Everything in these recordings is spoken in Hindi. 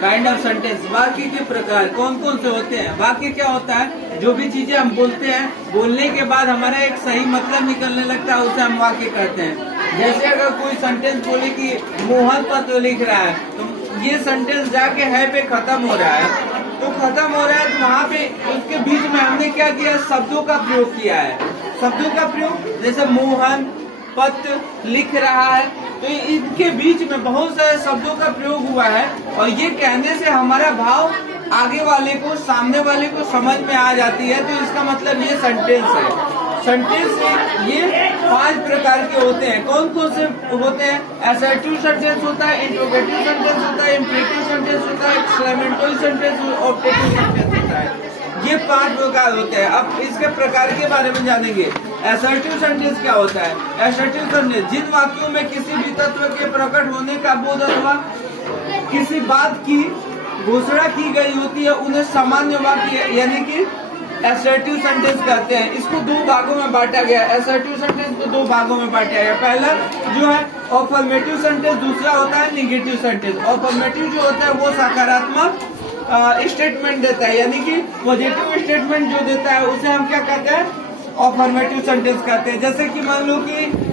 काइंड ऑफ सेंटेंस, वाक्य के प्रकार कौन कौन से होते हैं। वाक्य क्या होता है, जो भी चीजें हम बोलते हैं, बोलने के बाद हमारा एक सही मतलब निकलने लगता है, उसे हम वाक्य कहते हैं। जैसे अगर कोई सेंटेंस बोले कि मोहन पत्र लिख रहा है, तो ये सेंटेंस जाके है पे खत्म हो रहा है, तो खत्म हो रहा है, तो वहाँ पे उसके बीच में हमने क्या किया, शब्दों का प्रयोग किया है। शब्दों का प्रयोग, जैसे मोहन पत्र लिख रहा है, तो इनके बीच में बहुत सारे शब्दों का प्रयोग हुआ है, और ये कहने से हमारा भाव आगे वाले को, सामने वाले को समझ में आ जाती है, तो इसका मतलब ये सेंटेंस है। सेंटेंस ये 5 प्रकार के होते हैं। कौन कौन से होते हैं, असर्टिव सेंटेंस होता है, इंट्रोगेटिव सेंटेंस होता है, इम्परेटिव सेंटेंस होता है, एक्सक्लेमेटरी सेंटेंस, ऑब्जेक्टिव सेंटेंस होता है। ये 5 प्रकार होते हैं। अब इसके प्रकार के बारे में जानेंगे। असर्टिव सेंटेंस क्या होता है। असर्टिव सेंटेंस जिन वाक्यों में किसी भी तत्व के प्रकट होने का बोध अथवा किसी बात की घोषणा की गई होती है, उन्हें सामान्य वाक्य यानी कि असर्टिव सेंटेंस कहते हैं। इसको 2 भागों में बांटा गया है। असर्टिव सेंटेंस को 2 भागों में बांटा गया है। पहला जो है अफर्मेटिव सेंटेंस, दूसरा होता है निगेटिव सेंटेंस। अफर्मेटिव जो होता है वो सकारात्मक स्टेटमेंट देता है, यानी कि पॉजिटिव स्टेटमेंट जो देता है उसे हम क्या कहते हैं, अफर्मेटिव सेंटेंस कहते हैं। जैसे कि मान लो कि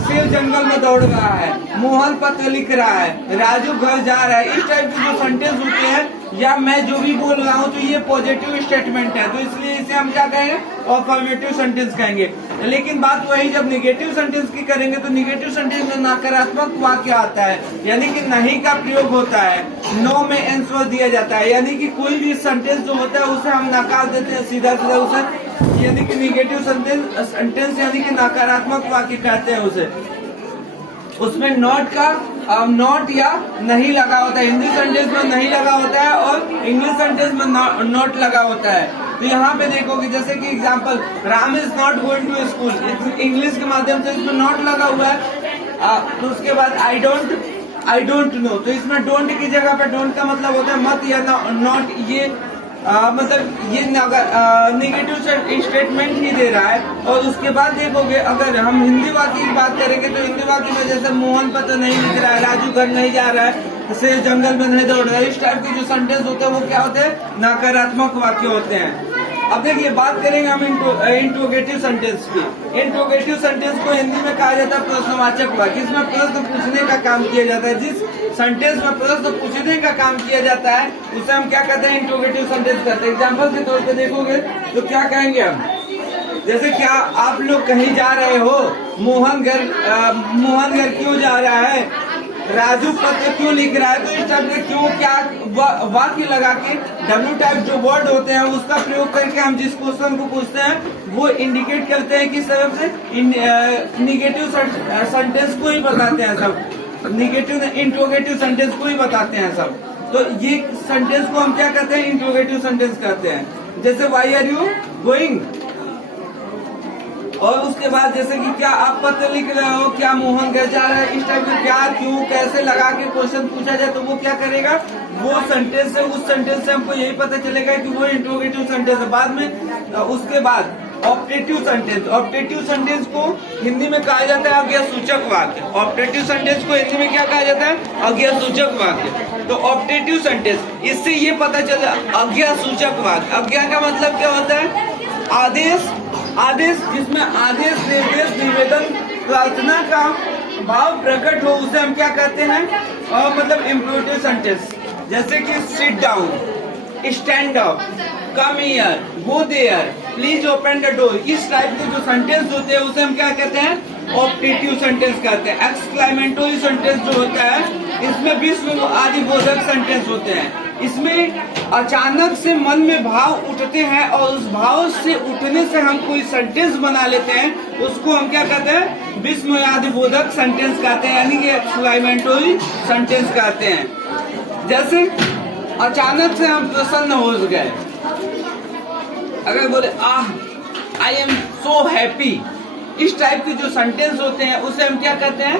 शेर जंगल में दौड़ रहा है, मोहन पत्र लिख रहा है, राजू घर जा रहा है, इस टाइप के जो सेंटेंस होते हैं, या मैं जो भी बोल रहा हूँ तो ये पॉजिटिव स्टेटमेंट है, तो इसलिए इसे हम क्या कहेंगे, अफर्मेटिव सेंटेंस कहेंगे। लेकिन बात वही जब निगेटिव सेंटेंस की करेंगे, तो निगेटिव सेंटेंस में नकारात्मक वाक्य आता है, यानी कि नहीं का प्रयोग होता है, नो में आंसर दिया जाता है, यानी कि कोई भी सेंटेंस जो होता है उसे हम नकार देते हैं सीधा सीधा उसे, यानी कि निगेटिव सेंटेंस यानी कि नकारात्मक वाक्य कहते हैं उसे। उसमें नॉट का नॉट या नहीं लगा होता है। हिंदी सेंटेंस में नहीं लगा होता है और इंग्लिश सेंटेंस में नॉट लगा होता है। तो यहाँ पे देखोगे जैसे कि example, Ram is not going to school, English के माध्यम से इसमें नॉट लगा हुआ है। तो उसके बाद आई डोंट नो, तो इसमें डोंट की जगह पे डोंट का मतलब होता है मत या नॉट, ये मतलब ये निगेटिव स्टेटमेंट ही दे रहा है। और उसके बाद देखोगे अगर हम हिंदी वाक्य की बात करेंगे, तो हिंदी वाक्य में जैसे मोहन पत्र नहीं लिख रहा है, राजू घर नहीं जा रहा है, शेर जंगल में नहीं दौड़ रहा है, इस टाइप के जो सेंटेंस होते हैं वो क्या होते हैं, नकारात्मक वाक्य होते हैं। अब देखिए बात करेंगे हम इंट्रोगेटिव सेंटेंस की। इंट्रोगेटिव सेंटेंस को हिंदी में कहा जाता है प्रश्नवाचक वाक्य। इसमें प्रश्न पूछने का काम किया जाता है। जिस सेंटेंस में प्रश्न पूछने का काम किया जाता है उसे हम क्या कहते हैं, इंट्रोगेटिव सेंटेंस कहते हैं। एग्जाम्पल के तौर पे देखोगे तो क्या कहेंगे हम, जैसे क्या आप लोग कहीं जा रहे हो, मोहन घर क्यों जा रहा है, राजू पत्र क्यों लिख रहा है, तो इस टाइप के क्यों क्या वाक्य लगा के डब्ल्यू टाइप जो वर्ड होते हैं उसका प्रयोग करके हम जिस क्वेश्चन को पूछते हैं वो इंडिकेट करते हैं किस तरफ से, निगेटिव सेंटेंस को ही बताते हैं सब, निगेटिव इंट्रोगेटिव सेंटेंस को ही बताते हैं सब। तो ये सेंटेंस को हम क्या कहते हैं, इंट्रोगेटिव सेंटेंस कहते हैं। जैसे वाई आर यू गोइंग, और उसके बाद जैसे कि क्या आप पत्र लिख रहे हो, क्या मोहन घर जा रहा है, इस टाइप में क्या क्यों कैसे लगा के क्वेश्चन पूछा जाए तो वो क्या करेगा, वो सेंटेंस से, उस सेंटेंस से हमको यही पता चलेगा कि वो इंट्रोगेटिव सेंटेंस है। बाद में उसके बाद ऑब्जेक्टिव सेंटेंस, ऑब्जेक्टिव सेंटेंस को हिंदी में कहा जाता है आज्ञा सूचक वाक्य। ऑब्जेक्टिव सेंटेंस को हिंदी में क्या कहा जाता है, आज्ञा सूचक वाक्य। तो ऑब्जेक्टिव सेंटेंस, इससे ये पता चला आज्ञा सूचक वाक्य। आज्ञा का मतलब क्या होता है, आदेश, आदेश जिसमें आदेश निर्देश निवेदन प्रार्थना का भाव प्रकट हो उसे हम क्या कहते हैं, मतलब इम्परेटिव सेंटेंस। जैसे कि sit down, stand up, come here, go there, please open the door, इस टाइप के जो सेंटेंस होते हैं उसे हम क्या कहते हैं, ऑब्जेक्टिव सेंटेंस कहते हैं। एक्सक्लेमेटरी सेंटेंस जो होता है इसमें विश्व आदि बोधक सेंटेंस होते हैं। इसमें अचानक से मन में भाव उठते हैं और उस भाव से उठने से हम कोई सेंटेंस बना लेते हैं, उसको हम क्या कहते हैं, विस्मय आदि बोधक सेंटेंस कहते हैं, यानी कि एक्सक्लेमेटरी सेंटेंस कहते हैं। जैसे अचानक से हम प्रसन्न हो गए, अगर बोले आई एम सो हैप्पी, इस टाइप के जो सेंटेंस होते हैं उसे हम क्या कहते हैं,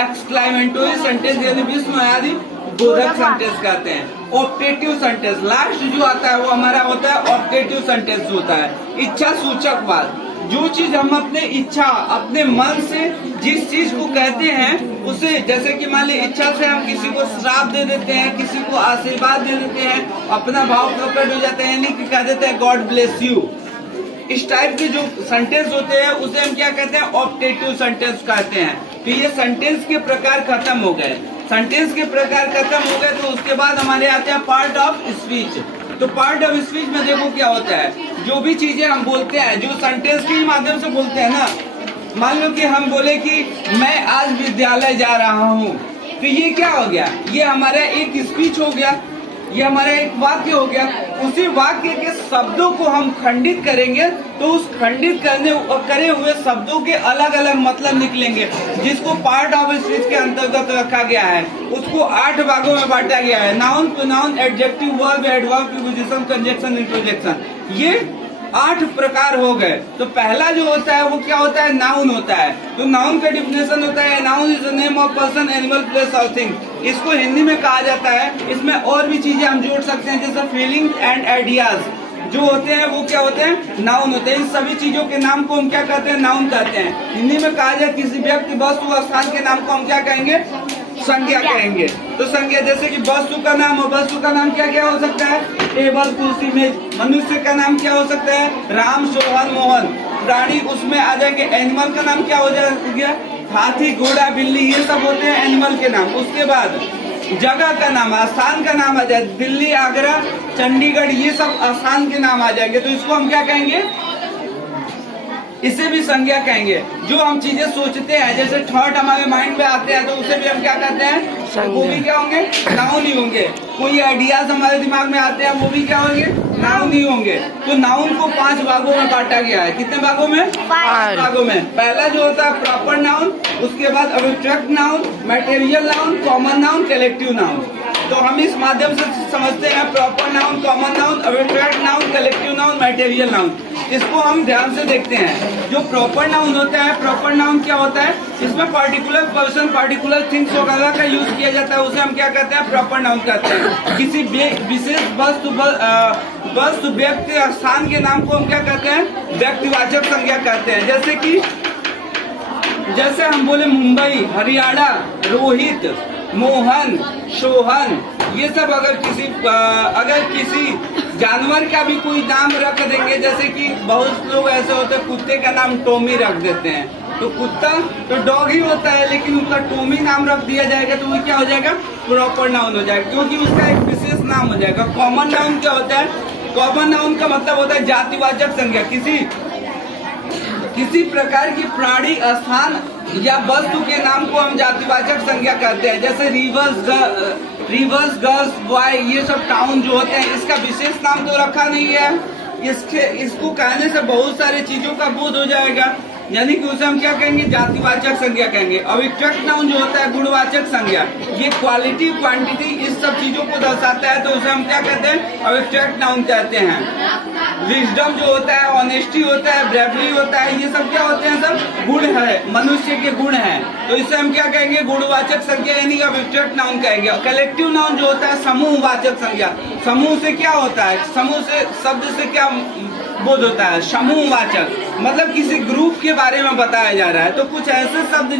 एक्सक्लेमेटरी सेंटेंस यानी विस्मय आदि बोधक सेंटेंस कहते हैं। ऑब्जेक्टिव सेंटेंस लास्ट जो आता है वो हमारा होता है ऑब्जेक्टिव सेंटेंस होता है। इच्छा सूचक बात, जो चीज हम अपने इच्छा, अपने मन से जिस चीज को कहते हैं उसे, जैसे कि मान ली इच्छा से हम किसी को श्राप दे देते हैं, किसी को आशीर्वाद दे देते हैं, अपना भाव प्रकट हो जाता है, यानी कि कह देते हैं गॉड ब्लेस यू। इस टाइप के जो सेंटेंस होते हैं उसे हम क्या कहते हैं, ऑप्टेटिव सेंटेंस कहते हैं। तो ये सेंटेंस के प्रकार खत्म हो गए। सेंटेंस के प्रकार खत्म हो गए तो उसके बाद हमारे आते हैं पार्ट ऑफ स्पीच। तो पार्ट ऑफ स्पीच में देखो क्या होता है, जो भी चीजें हम बोलते हैं, जो सेंटेंस के माध्यम से बोलते हैं ना, मान लो कि हम बोले कि मैं आज विद्यालय जा रहा हूँ, तो ये क्या हो गया, ये हमारा एक स्पीच हो गया, ये हमारा एक वाक्य हो गया। उसी वाक्य के शब्दों को हम खंडित करेंगे तो उस खंडित करे हुए शब्दों के अलग अलग मतलब निकलेंगे, जिसको पार्ट ऑफ स्पीच के अंतर्गत रखा गया है। उसको 8 भागों में बांटा गया है, noun, pronoun, adjective, verb, adverb, preposition, conjunction, interjection. ये 8 प्रकार हो गए। तो पहला जो होता है वो क्या होता है, नाउन होता है। तो नाउन का डिफिनेशन होता है, noun is the name of person, animal, place और थिंग। इसको हिंदी में कहा जाता है, इसमें और भी चीजें हम जोड़ सकते हैं, जैसे फीलिंग एंड आइडियाज जो होते हैं वो क्या होते हैं, नाउन होते हैं। इन सभी चीजों के नाम को हम क्या कहते हैं, नाउन कहते हैं। हिंदी में कहा जाए किसी व्यक्ति, वस्तु, स्थान के नाम को हम क्या कहेंगे, संज्ञा कहेंगे। तो संज्ञा, जैसे कि वस्तु का नाम हो, वस्तु का नाम क्या क्या हो सकता है, टेबल, कुर्सी, मेज। मनुष्य का नाम क्या हो सकता है, राम, सोहन, मोहन। प्राणी उसमें आ जाएंगे। एनिमल का नाम क्या हो जाएगा, हाथी, घोड़ा, बिल्ली, ये सब होते हैं एनिमल के नाम। उसके बाद जगह का नाम, स्थान का नाम आ जाए, दिल्ली, आगरा, चंडीगढ़, ये सब स्थान के नाम आ जाएंगे। तो इसको हम क्या कहेंगे, इसे भी संज्ञा कहेंगे। जो हम चीजें सोचते हैं, जैसे थॉट हमारे माइंड में आते हैं, तो उसे भी हम क्या कहते हैं, वो भी क्या होंगे, नाउन ही होंगे। कोई आइडियाज हमारे दिमाग में आते हैं, वो भी क्या होंगे, नाउन ही होंगे। तो नाउन को 5 भागों में बांटा गया है। कितने भागों में, 5 भागों में। पहला जो होता है प्रॉपर नाउन, उसके बाद abstract noun, material noun, common noun, collective noun. तो हम इस माध्यम से समझते हैं proper noun, common noun, abstract noun, collective noun, material noun. इसको हम ध्यान से देखते हैं। जो प्रॉपर नाउन होता है, प्रॉपर नाउन क्या होता है, इसमें पार्टिकुलर पर्सन, पार्टिकुलर थिंग्स वगैरह का यूज किया जाता है, उसे हम क्या कहते हैं, प्रॉपर नाउन कहते हैं। किसी विशेष वस्तु, व्यक्ति, स्थान के नाम को हम क्या कहते हैं, व्यक्तिवाचक संज्ञा कहते हैं। जैसे हम बोले मुंबई, हरियाणा, रोहित, मोहन, सोहन, ये सब अगर किसी जानवर का भी कोई नाम रख देंगे, जैसे कि बहुत लोग ऐसे होते हैं, कुत्ते का नाम टॉमी रख देते हैं, तो कुत्ता तो डॉग ही होता है, लेकिन उसका टॉमी नाम रख दिया जाएगा तो वो क्या हो जाएगा, प्रॉपर नाउन हो जाएगा, क्योंकि उसका एक विशेष नाम हो जाएगा। कॉमन नाउन क्या होता है, कॉमन नाउन का मतलब होता है जातिवाचक संज्ञा। किसी प्रकार की प्राणी, स्थान या वस्तु के नाम को हम जातिवाचक संज्ञा कहते हैं। जैसे रिवर्स, गर्ल्स, बॉय, ये सब टाउन जो होते हैं, इसका विशेष नाम तो रखा नहीं है। इसको कहने से बहुत सारी चीजों का बोध हो जाएगा, यानी कि उसे हम क्या कहेंगे, जातिवाचक संज्ञा कहेंगे। अब्स्ट्रैक्ट नाउन जो होता है गुणवाचक संज्ञा, ये क्वालिटी, क्वांटिटी, इस सब चीजों को दर्शाता है, तो उसे हम क्या कहते हैं, अब्स्ट्रैक्ट नाउन कहते हैं। विजडम जो होता है, ऑनेस्टी होता है, ब्रेवरी होता है, ये सब क्या होते हैं, सब गुण है, मनुष्य के गुण हैं, तो इसे हम क्या कहेंगे, गुणवाचक संज्ञा यानी अब्स्ट्रैक्ट नाउन कहेंगे। कलेक्टिव नाउन जो होता है समूहवाचक संज्ञा। समूह से क्या होता है, समूह से, शब्द से क्या बोध होता है, समूहवाचक, मतलब किसी ग्रुप के बारे में बताया जा रहा है। तो कुछ ऐसे शब्द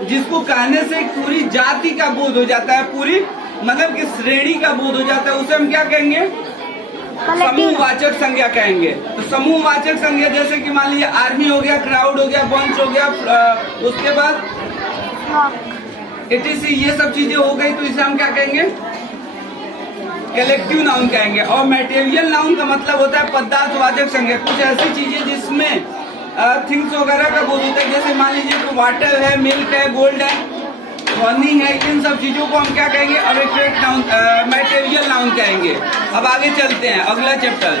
जिसको कहने से पूरी जाति का बोध हो जाता है, पूरी मतलब कि श्रेणी का बोध हो जाता है, उसे हम क्या कहेंगे, समूहवाचक संज्ञा कहेंगे। तो समूहवाचक संज्ञा जैसे कि मान लीजिए आर्मी हो गया, क्राउड हो गया, बंच हो गया, उसके बाद etc, ये सब चीजें हो गई, तो इसे हम क्या कहेंगे, कलेक्टिव नाउन कहेंगे। और मटेरियल नाउन का मतलब होता है पदार्थवाचक संज्ञा। कुछ ऐसी चीजें जिसमें थिंग्स वगैरह का बोध होता है, जैसे मान लीजिए कि वाटर है, मिल्क है, गोल्ड है, हनी है, इन सब चीजों को हम क्या कहेंगे, अब्स्ट्रैक्ट नाउन, मटेरियल नाउन कहेंगे। अब आगे चलते हैं, अगला चैप्टर।